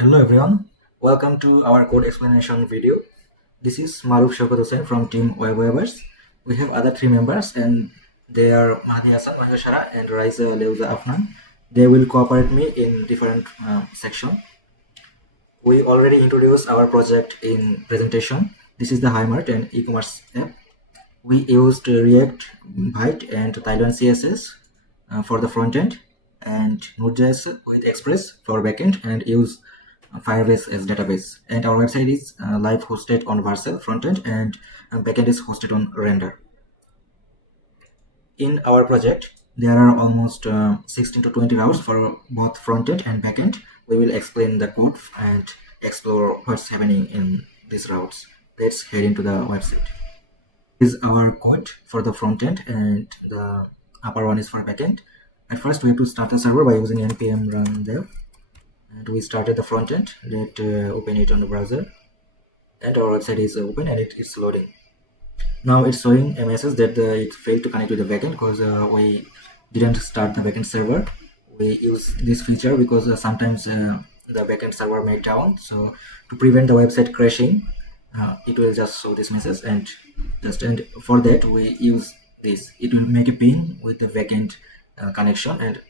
Hello everyone, welcome to our code explanation video. This is Maruf Shaukat Hussain from team Webers. We have other three members and they are Mahdi Hassan, Maheshara and Raisa Leuza Afnan. They will cooperate me in different section. We already introduced our project in presentation. This is the HiMart and e-commerce app. We used React, Byte and Thailand CSS for the front end and Node.js with Express for backend and use Firebase as database. And our website is live hosted on Vercel frontend and backend is hosted on Render. In our project, there are almost 16 to 20 routes for both frontend and backend. We will explain the code and explore what's happening in these routes. Let's head into the website. This is our code for the front end and the upper one is for backend. At first we have to start the server by using npm run there, and we started the front end. Let's open it on the browser, and our website is open and it is loading. Now it's showing a message that it failed to connect to the backend because we didn't start the backend server. We use this feature because sometimes the backend server may down, so to prevent the website crashing, it will just show this message, and for that we use this. It will make a ping with the backend connection, and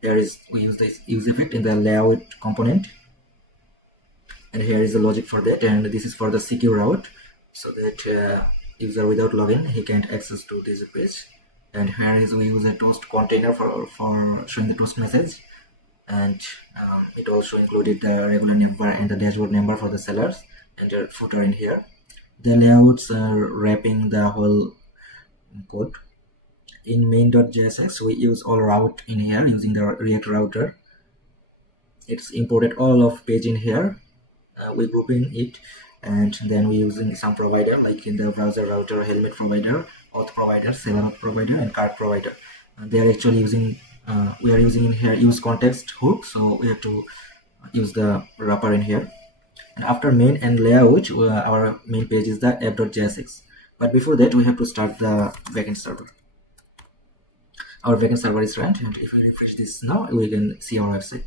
we use this use effect in the layout component, and here is the logic for that. And this is for the secure route, so that user without login he can't access to this page. And here is we use a toast container for showing the toast message, and it also included the regular number and the dashboard number for the sellers and the footer in here. The layouts are wrapping the whole code. In main.jsx we use all route in here using the React router. It's imported all of page in here. We grouping it, and then we using some provider like in the browser router, helmet provider, auth provider, seller auth provider, and card provider. They are actually using we are using in here use context hook, so we have to use the wrapper in here. And after main and layout, our main page is the app.jsx. But before that, we have to start the backend server. Our backend server is run, and if we refresh this now, we can see our website.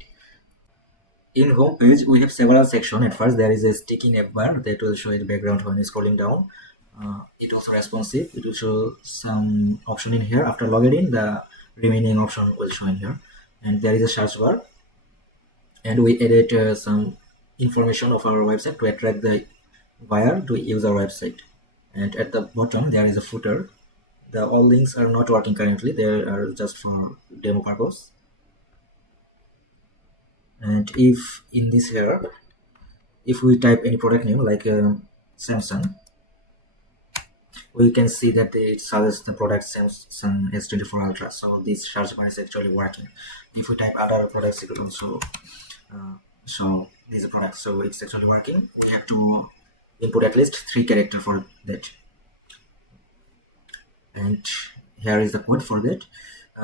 In home page, we have several sections. At first, there is a sticky navbar that will show the background when you're scrolling down. It also responsive. It will show some option in here. After logging in, the remaining option will show in here. And there is a search bar. And we added some information of our website to attract the buyer to use our website. And at the bottom there is a footer. All links are not working currently, they are just for demo purpose. And if in this here, if we type any product name like Samsung, we can see that it suggests the product Samsung S24 Ultra. So this search bar is actually working. If we type other products, it will also show these products. So it's actually working. We have to input at least 3 characters for that. And here is the code for that.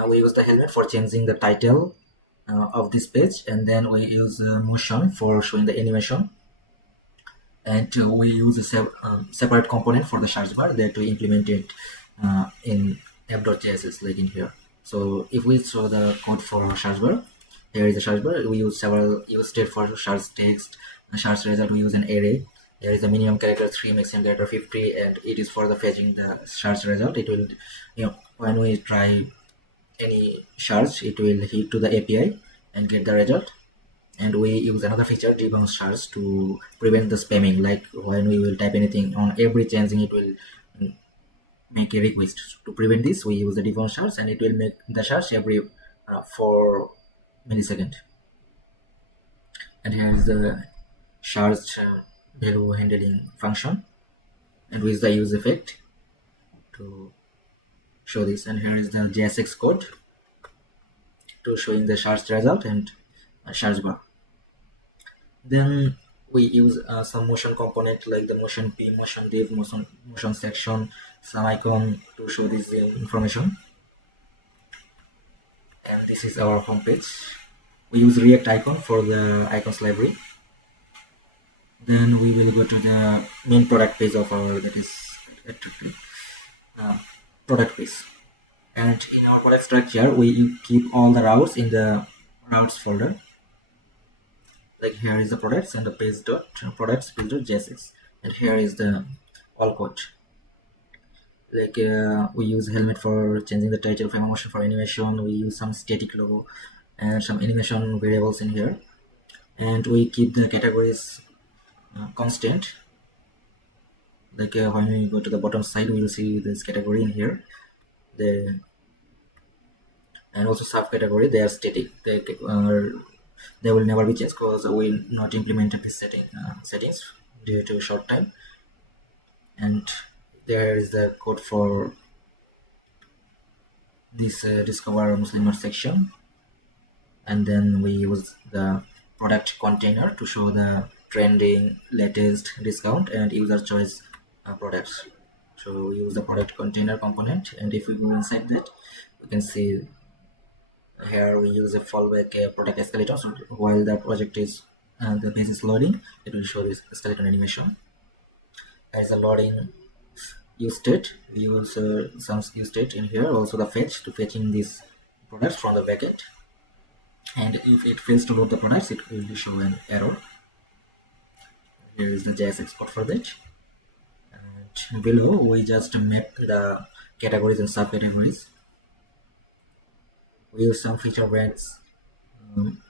We use the helmet for changing the title of this page, and then we use motion for showing the animation, and we use a separate component for the search bar that we implemented in app.js like in here. So if we show the code for search bar, here is the search bar. We use several use state for search text, search result. We use an array. There is a minimum character 3, maximum character 50, and it is for the fetching the search result. It will, when we try any search, it will hit to the API and get the result. And we use another feature, debounce search, to prevent the spamming. Like when we will type anything on every changing, it will make a request. To prevent this, we use the debounce search, and it will make the search every 4 milliseconds. And here is the search value handling function, and with the use effect to show this. And here is the JSX code to showing the search result and search bar. Then we use some motion component like the motion p, motion div, motion section, some icon to show this information. And this is our home page. We use React icon for the icons library. Then we will go to the main product page of our, that is product page. And in our product structure, we keep all the routes in the routes folder. Like here is the products and the page dot products page dot jsx, and here is the all code. Like we use helmet for changing the title of emotion. For animation we use some static logo and some animation variables in here, and we keep the categories constant. Like when we go to the bottom side we will see this category in here, the and also subcategory, they are static. They will never be changed because we not implemented this settings due to short time. And there is the code for this discover Muslim section, and then we use the product container to show the trending, latest, discount, and user choice products. So we use the product container component, and if we go inside that, we can see here we use a fallback product escalator. So while the project is the page is loading, it will show this escalator animation. As a loading use state, we use some use state in here. Also the fetch to fetching these products from the backend. And if it fails to load the products, it will show an error. Here is the JS export for that. And below, we just map the categories and subcategories. We use some feature brands in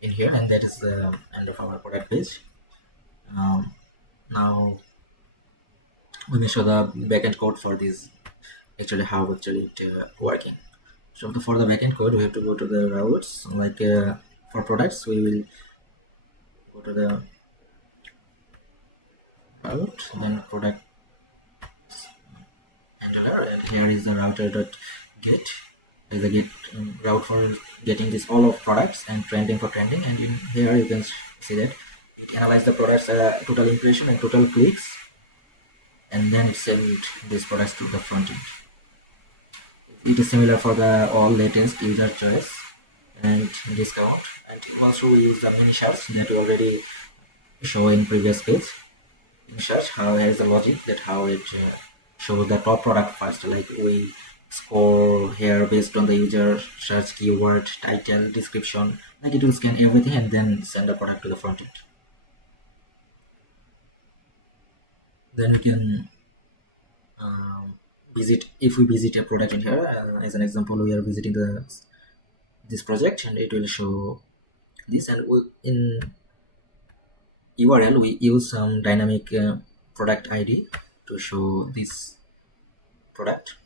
here, and that is the end of our product page. Now we may show the backend code for this, actually how actually it working. So for the backend code we have to go to the routes. Like for products we will go to the route, then product handler, and here is the router.get is the get route for getting this all of products and trending for trending. And in here you can see that it analyze the products total impression and total clicks, and then it send these products to the front end. It is similar for the all latest, user choice, and discount. And also we use the mini search that we already show in previous page. In search, how has the logic that how it shows the top product first. Like we score here based on the user search keyword, title, description. Like it will scan everything and then send the product to the front end. Then we can visit, if we visit a product in here, as an example we are visiting this project, and it will show this. And in URL we use some dynamic product ID to show this product.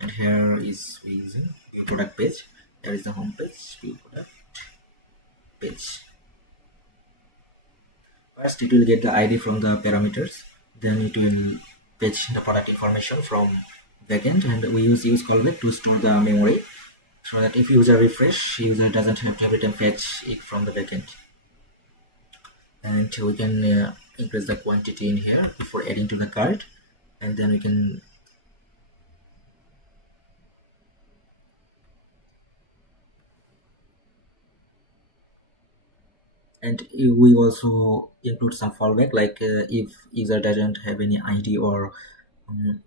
And here is we using view product page. Here is the home page, view product page. First it will get the ID from the parameters, then it will fetch the product information from backend, and we use callback to store the memory, so that if user refresh, user doesn't have to every time fetch it from the backend. And we can increase the quantity in here before adding to the cart, and then we can we also include some fallback, like if user doesn't have any ID or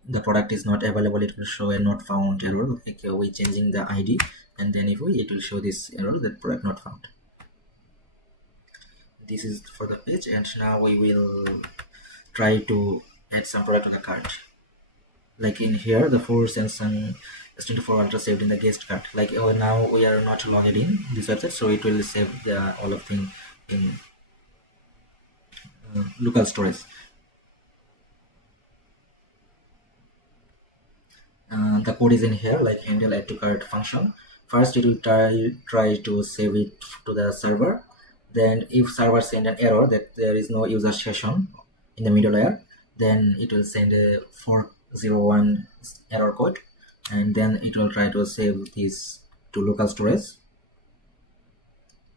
the product is not available, it will show a not found error. Like we changing the ID, and then if we, it will show this error that product not found. This is for the page, and now we will try to add some product to the cart. Like in here, the 4 Samsung S24 Ultra saved in the guest cart. Like now we are not logged in this website, so it will save the all of thing in local storage. The code is in here, like handle add to cart function. First it will try to save it to the server. Then if server send an error that there is no user session in the middleware, then it will send a 401 error code, and then it will try to save this to local storage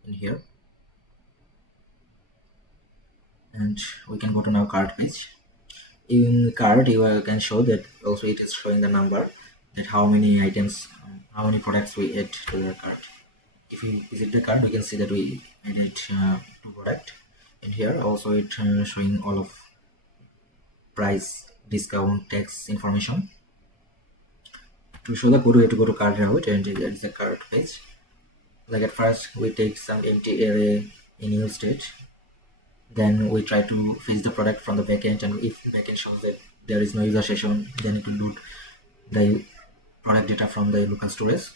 in here. And we can go to now cart page. In cart you can show that also it is showing the number that how many items, how many products we add to the cart. If we visit the cart, we can see that we added 2 product. And here also it showing all of price, discount, tax information. To show the code we have to go to cart route, and that is the cart page. Like at first we take some empty array in new state, then we try to fetch the product from the backend, and if backend shows that there is no user session, then it will load the product data from the local storage.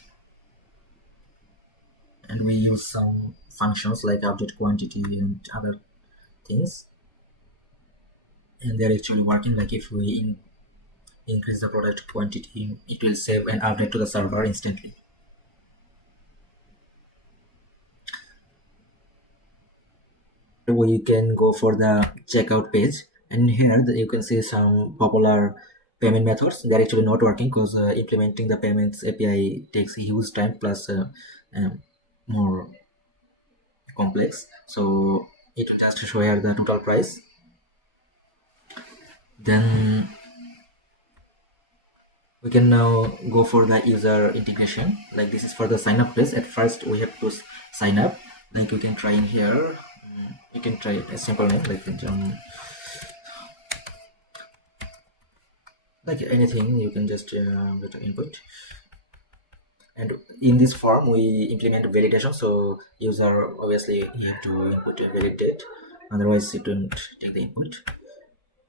And we use some functions like update quantity and other things, and they're actually working. Like if we increase the product quantity, it will save and update to the server instantly. We can go for the checkout page, and here you can see some popular payment methods. They're actually not working because implementing the payments API takes a huge time, plus more complex. So it will just show here the total price. Then we can now go for the user integration. Like this is for the sign up page. At first we have to sign up. Like you can try in here. You can try a simple name like anything. You can just get an input. And in this form we implement validation. So user obviously you have to input a valid date, otherwise it won't take the input.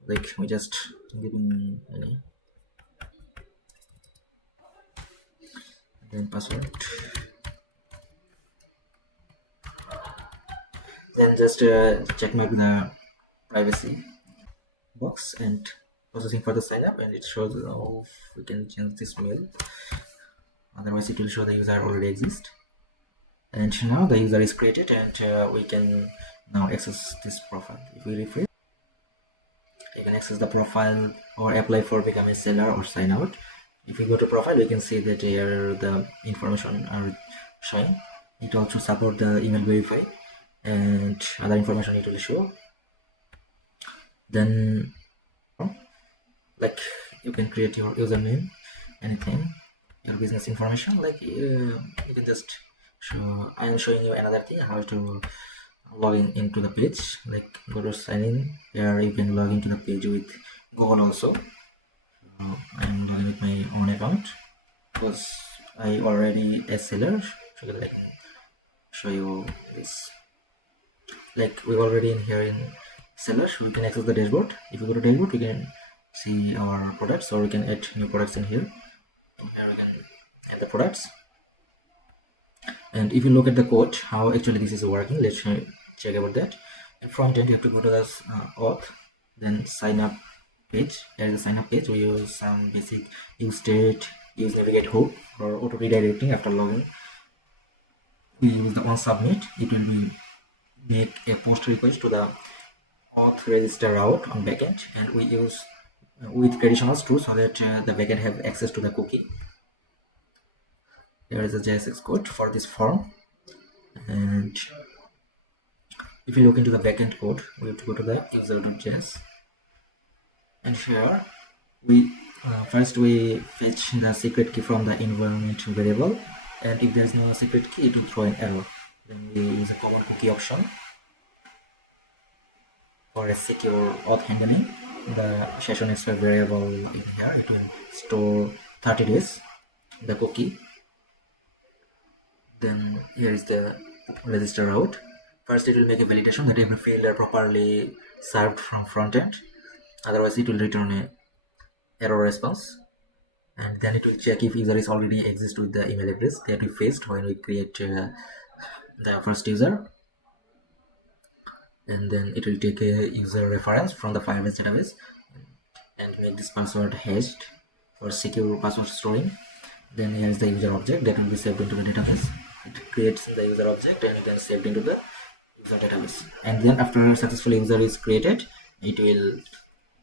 Like we just give in any, then password, then just check mark the privacy box and processing for the sign up, and it shows we can change this mail, otherwise it will show the user already exists. And now the user is created, and we can now access this profile. If we refresh, you can access the profile or apply for become a seller or sign out. If we go to profile, we can see that here the information are showing. It also support the email verify and other information it will show. Then like you can create your username, anything, your business information. Like you can just show. I am showing you another thing, how to log into the page. Like go to sign in. Here you can log into the page with Google also. I am logging with my own account because I already a seller, so that I can show you this. Like we're already in here in seller, so we can access the dashboard. If you go to dashboard, we can see our products, or we can add new products in here. Here we can add the products. And if you look at the code, how actually this is working, let's check about that. In front end, you have to go to this auth, then sign up page. Here is the sign up page. We use some basic use state, use navigate hook for auto redirecting after login. We use the on submit. It will be make a post request to the auth register route on backend, and we use with conditionals too, so that the backend have access to the cookie. There is a JSX code for this form, and if you look into the backend code, we have to go to the user.js, and here we first we fetch the secret key from the environment variable, and if there is no secret key, it will throw an error. Then we use a common cookie option for a secure auth handling. The session expire variable in here, it will store 30 days the cookie. Then here is the register route. First it will make a validation that every field are properly served from front end, otherwise it will return a error response. And then it will check if user is already exist with the email address that we faced when we create the first user. And then it will take a user reference from the Firebase database and make this password hashed for secure password storing. Then here is the user object that will be saved into the database. It creates the user object and it can saved into the user database. And then after successful user is created, it will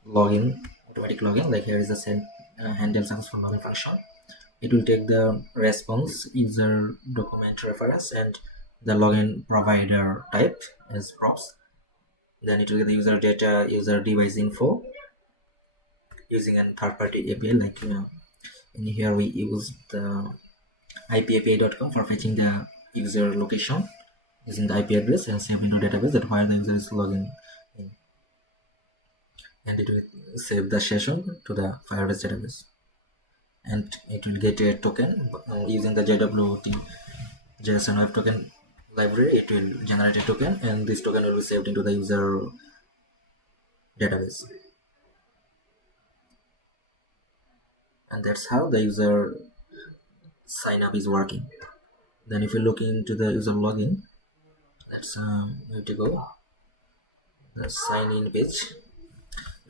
log in, automatic login. Like here is the send handle successful login function. It will take the response, user document reference, and the login provider type as props. Then it will get the user data, user device info using a third-party API. Like in here we use the ipapi.com for fetching the user location using the IP address and save into database that where the user is logging in, and it will save the session to the Firebase database, and it will get a token using the JWT JSON Web Token library, it will generate a token, and this token will be saved into the user database. And that's how the user sign up is working. Then if you look into the user login, let's we have to go the sign in page.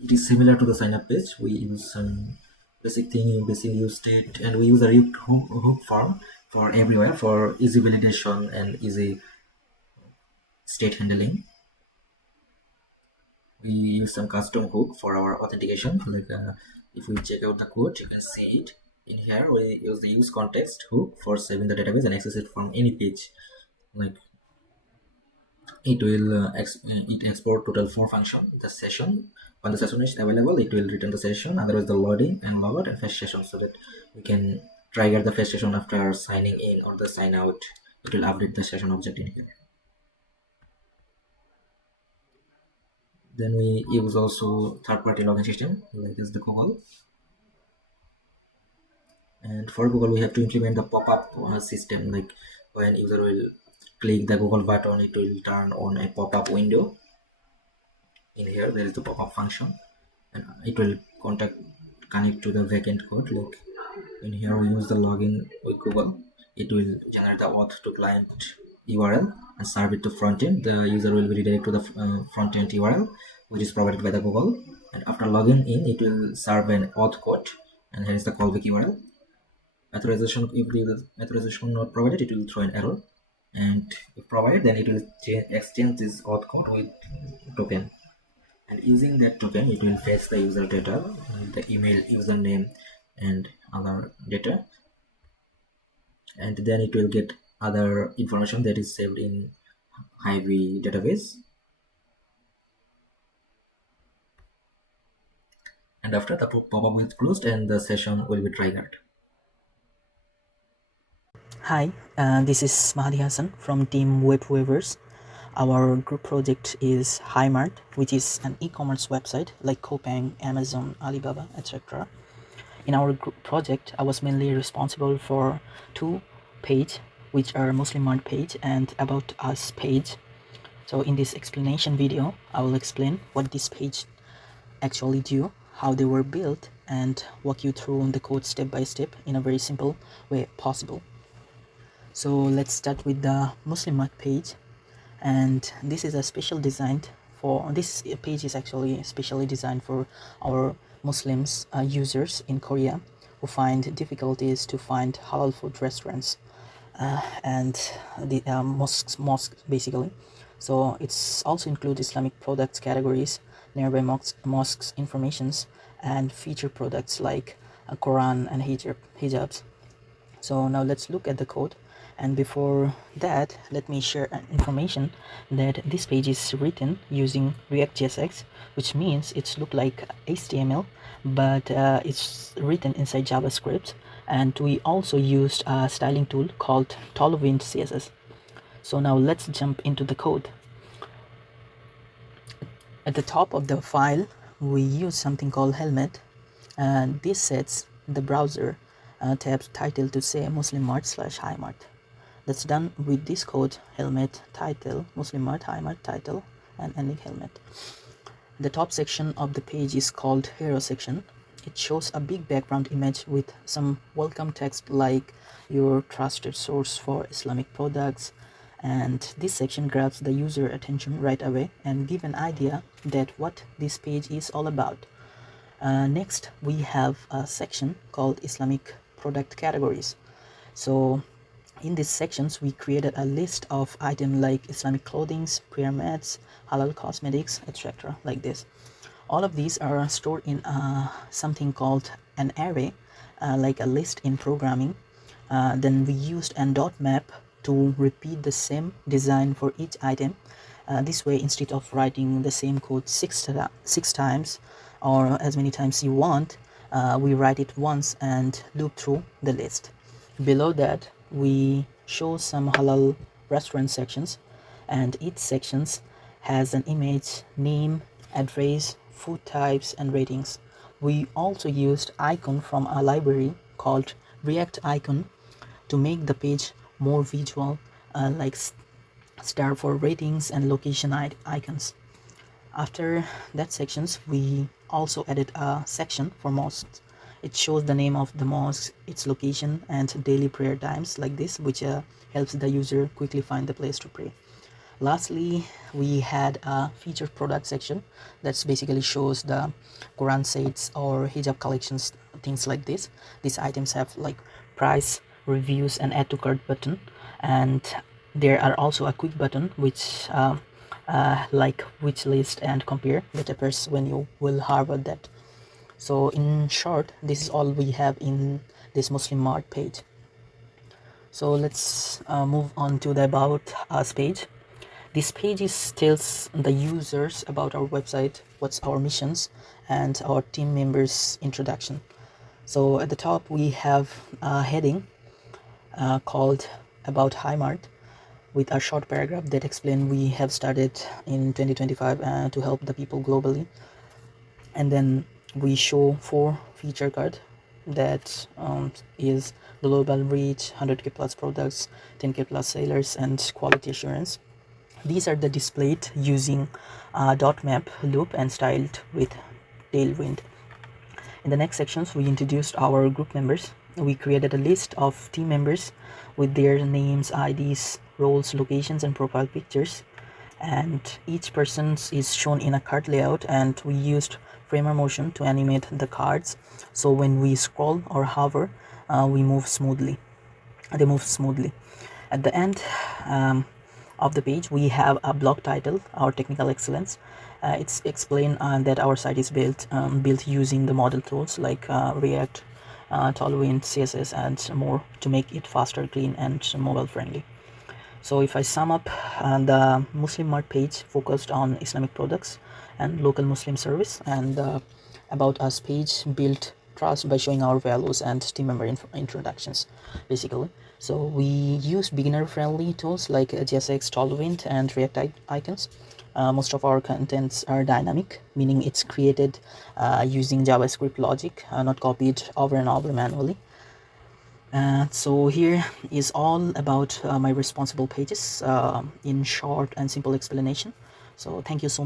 It is similar to the sign up page. We use some basic thing, basic use state, and we use a hook form for everywhere for easy validation and easy state handling. We use some custom hook for our authentication. Like if we check out the code, you can see it in here. We use the use context hook for saving the database and access it from any page. Like it will it export total 4 function. The session, when the session is available, it will return the session, otherwise the loading and logout and fetch session, so that we can trigger the fetch session after signing in or the sign out. It will update the session object in here. Then we use also third-party login system like this, the Google. And for Google, we have to implement the pop-up system. Like when user will click the Google button, it will turn on a pop-up window. In here, there is the pop-up function, and it will connect to the backend code. Like in here, we use the login with Google. It will generate the auth to client URL and serve it to frontend. The user will be redirected to the frontend URL, which is provided by the Google. And after logging in, it will serve an auth code, and here is the callback URL. Authorization, if the authorization not provided, it will throw an error, and if provided, then it will exchange this auth code with token, and using that token it will fetch the user data, the email, username and other data, and then it will get other information that is saved in Hive database. And after, the pop-up is closed and the session will be triggered. Hi, this is Mahdi Hassan from Team Webweavers. Our group project is HiMart, which is an e-commerce website like Coupang, Amazon, Alibaba, etc. In our group project, I was mainly responsible for two pages, which are Muslim Mart page and About Us page. So in this explanation video, I will explain what this page actually do, how they were built, and walk you through the code step by step in a very simple way possible. So let's start with the Muslim Mart page, and this is a special designed for this page is actually specially designed for our Muslims users in Korea who find difficulties to find halal food restaurants and the mosques basically. So it's also include Islamic products categories, nearby mosques informations, and feature products like Quran and hijabs. So now let's look at the code, and before that let me share an information that this page is written using React.js, which means it's look like HTML, but it's written inside JavaScript, and we also used a styling tool called Tailwind CSS. So now let's jump into the code. At the top of the file we use something called helmet, and this sets the browser tab's title to say Muslim Mart / HiMart. That's done with this code helmet title Muslim Mart HiMart title and ending helmet. The top section of the page is called hero section. It shows a big background image with some welcome text like your trusted source for Islamic products, and this section grabs the user attention right away and give an idea that what this page is all about. Next we have a section called Islamic product categories. So in these sections we created a list of items like Islamic clothing, prayer mats, halal cosmetics, etc. like this. All of these are stored in something called an array, like a list in programming. Then we used a dot map to repeat the same design for each item. This way, instead of writing the same code six times or as many times you want, we write it once and loop through the list. Below that we show some halal restaurant sections, and each sections has an image, name, address, food types and ratings. We also used icon from a library called React Icon to make the page more visual, like star for ratings and location icons. After that sections, we also added a section for mosques. It shows the name of the mosque, its location, and daily prayer times like this, which helps the user quickly find the place to pray. Lastly, we had a featured product section that basically shows the Quran sets or hijab collections, things like this. These items have like price, reviews, and add to cart button, and there are also a quick button which like which list and compare that appears when you will harvard that. So in short, this is all we have in this Muslim Mart page. So let's move on to the about us page. This page tells the users about our website, what's our missions, and our team members' introduction. So at the top we have a heading called About HiMart with a short paragraph that explains we have started in 2025 to help the people globally. And then we show 4 feature card that is global reach, 100k plus products, 10k plus sellers, and quality assurance. These are the displayed using dot map loop and styled with tailwind. In the next sections, we introduced our group members. We created a list of team members with their names, IDs, roles, locations, and profile pictures. And each person is shown in a card layout, and we used framer motion to animate the cards. So when we scroll or hover, we move smoothly. They move smoothly. At the end of the page, we have a blog title, our technical excellence. It's explained that our site is built using the model tools like React, Tailwind, CSS, and more to make it faster, clean, and mobile friendly. So if I sum up, the Muslim Mart page focused on Islamic products and local Muslim service, and the About Us page built trust by showing our values and team member introductions, basically. So we use beginner-friendly tools like JSX, Tailwind, and React icons. Most of our contents are dynamic, meaning it's created using JavaScript logic, not copied over and over manually. So here is all about my responsible pages in short and simple explanation. So thank you so much.